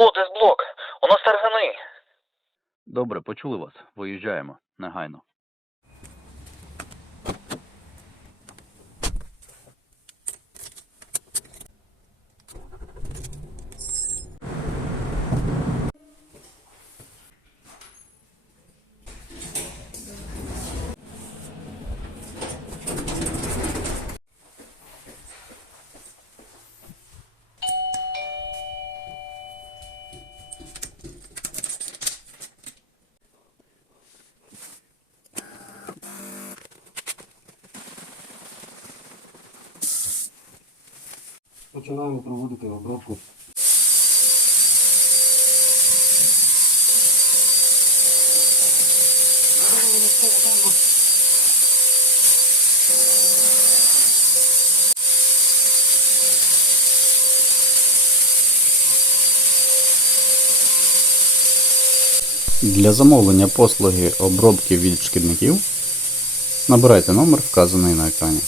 Алло, блок. у нас таргани. Добре, почули вас. Виїжджаємо. Негайно. Починаємо проводити обробку. Для замовлення послуги обробки від шкідників набирайте номер, вказаний на екрані.